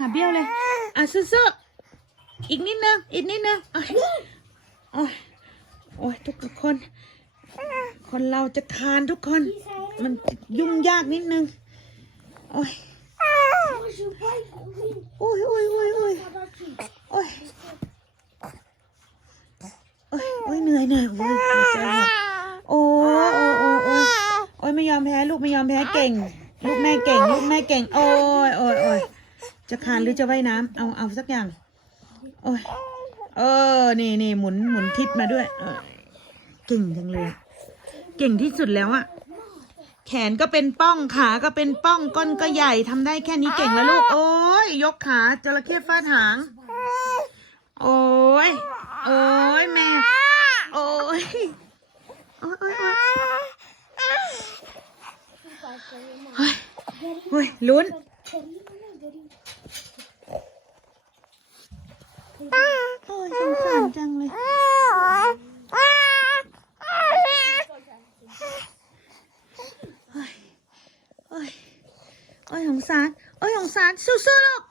หาเบี้ยวเลย อะสู้ๆอีกนิดนึง อีกนิดนึงโอ้ยโอ้ยโอ้ยทุกคน คนเราจะทานทุกคน มันยุ่งยากนิดนึง โอ้ยโอ้ยโอ้ยโอ้ยโอ้ยโอ้ยโอ้ยโอ้ยเหนื่อยเหนื่อยโอ้ยโอ้ยโอ้ยโอ้ยโอ้ยโอ้ยไม่ยอมแพ้ ลูกไม่ยอมแพ้เก่ง ลูกแม่เก่ง ลูกแม่เก่ง โอ้ยโอ้ยโอ้ย จะคานหรือจะว่ายน้ำเอาเอาสักอย่าง โอ้ยเออ นี่นี่หมุนหมุนทิศมาด้วย เออเก่งจังเลยเก่งที่สุดแล้วอะแขนก็เป็นป้องขาก็เป็นป้องก้นก็ใหญ่ทำได้แค่นี้เก่งแล้วลูก โอ้ยยกขาจระเข้ฟาดหาง โอ้ยโอ้ยแม่ โอ้ยโอ้ยโอ้ยโอ้ยเฮ้ยเฮ้ยลุ้น โอ้ยสงสารจังเลยโอ้ยโอ้ยสงสารโอ้ยสงสารสู้ๆลูก